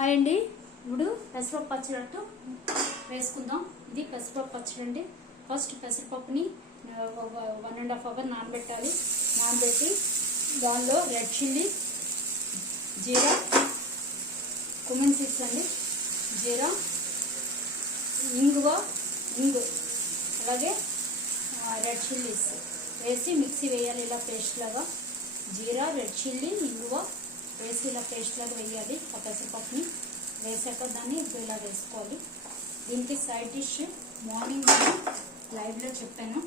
Hi అండి. ఇప్పుడు పెసరపప్పు పచ్చడి వేసుకుందాం. ఇది పెసరపప్పు పచ్చడి అండి. ఫస్ట్ పెసరపప్పుని 1.5 hours నానబెట్టాలి. నానబెట్టి దానిలో రెడ్ చిల్లీ, జీరా, కుమిన్ సీడ్స్ అండి, జీరా, ఇంగు, అలాగే రెడ్ చిల్లీస్ వేసి మిక్సీ వేయాలి. ఇలా పేస్ట్ లాగా జీరా, రెడ్ చిల్లీ, ఇంగువ వేసి ఇలా పేస్ట్ లాగా వేయాలి. ఆ పెసరపప్పుని వేసాక దాన్ని ఇలా వేసుకోవాలి. దీనికి సైడ్ డిష్ మార్నింగ్ లైవ్లో చెప్పాను,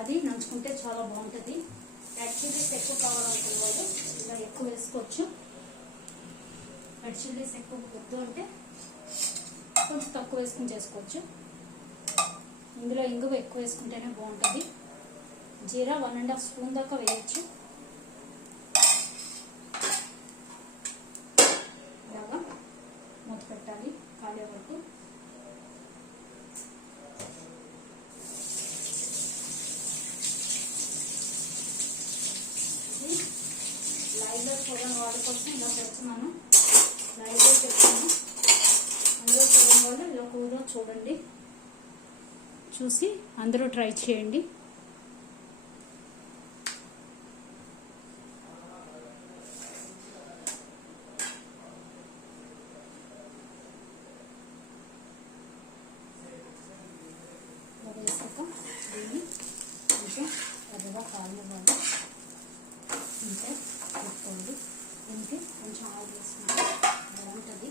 అది నంచుకుంటే చాలా బాగుంటుంది. రెడ్ చిల్లీస్ ఎక్కువ కావాలనుకునే వాళ్ళు ఇలా ఎక్కువ వేసుకోవచ్చు. రెడ్ చిల్లీస్ ఎక్కువ వద్దు అంటే కొంచెం తక్కువ వేసుకుని చేసుకోవచ్చు. ఇందులో ఇంగువ ఎక్కువ వేసుకుంటేనే బాగుంటుంది. జీరా 1.5 spoon దాకా వేయచ్చు. ఇలాగా మూత పెట్టాలి కాలే వరకు. ఇది లైవ్లో చూడని వాళ్ళ కోసం ఇలా పెడుతున్నాను. లైవ్లో చెప్తాను, అందులో చూడని వాళ్ళు ఇలా కూడా చూడండి, చూసి అందరూ ట్రై చేయండి. వేసాక దీన్ని కొంచెం ఎర్రగా కాలనివ్వాలి. ఇంతే పెట్టుకోండి. దీనికి కొంచెం ఆయిల్ వేసుకుంటే బాగుంటుంది.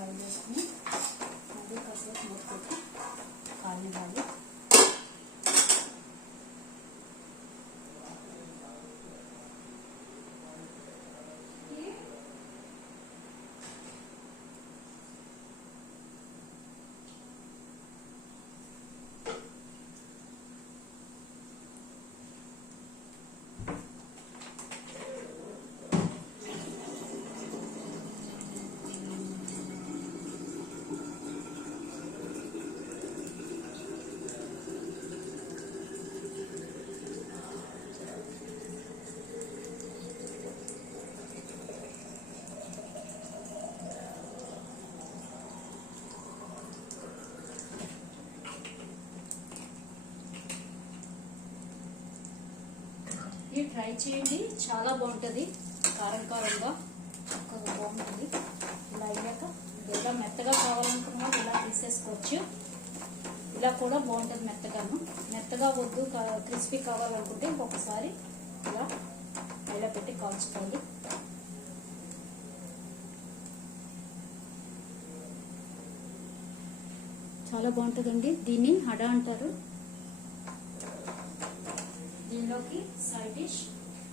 ఆయిల్ వేసుకుని మళ్ళీ కాసేపు మూత పెట్టి కాలనివ్వాలి. ఇది ట్రై చేయండి, చాలా బాగుంటుంది. కారం కారంగా చక్కగా బాగుంటుంది. ఇలా అయ్యాక ఇలా మెత్తగా కావాలనుకున్నా ఇలా తీసేసుకోవచ్చు. ఇలా కూడా బాగుంటుంది మెత్తగాను. మెత్తగా వద్దు, క్రిస్పీ కావాలనుకుంటే ఇంకొకసారి ఇలా పెట్టి కాల్చుకోవాలి. చాలా బాగుంటుందండి. దీన్ని హడ అంటారు. దీనిలోకి సైడ్ డిష్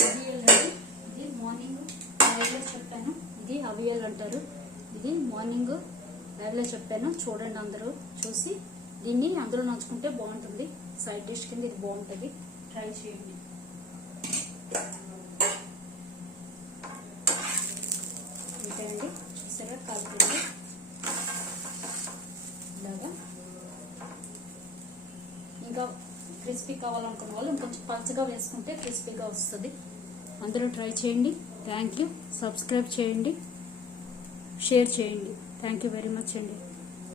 అవియల్ అండి. ఇది మార్నింగ్ లైవ్లో చెప్పాను, ఇది అవియల్ అంటారు. ఇది మార్నింగ్ లైవ్లో చెప్పాను, చూడండి అందరూ చూసి దీన్ని అందులో నంచుకుంటే బాగుంటుంది. సైడ్ డిష్ కింద ఇది బాగుంటుంది, ట్రై చేయండి. అంతేనండి, చూసారా కాలుతుంది. ఇలాగా ఇంకా క్రిస్పీ కావాలనుకున్న వాళ్ళు ఇంకొంచెం పలుచగా వేసుకుంటే క్రిస్పీగా వస్తుంది. అందరూ ట్రై చేయండి. Thank you. సబ్స్క్రైబ్ చేయండి, షేర్ చేయండి. థ్యాంక్ యూ వెరీ మచ్ అండి.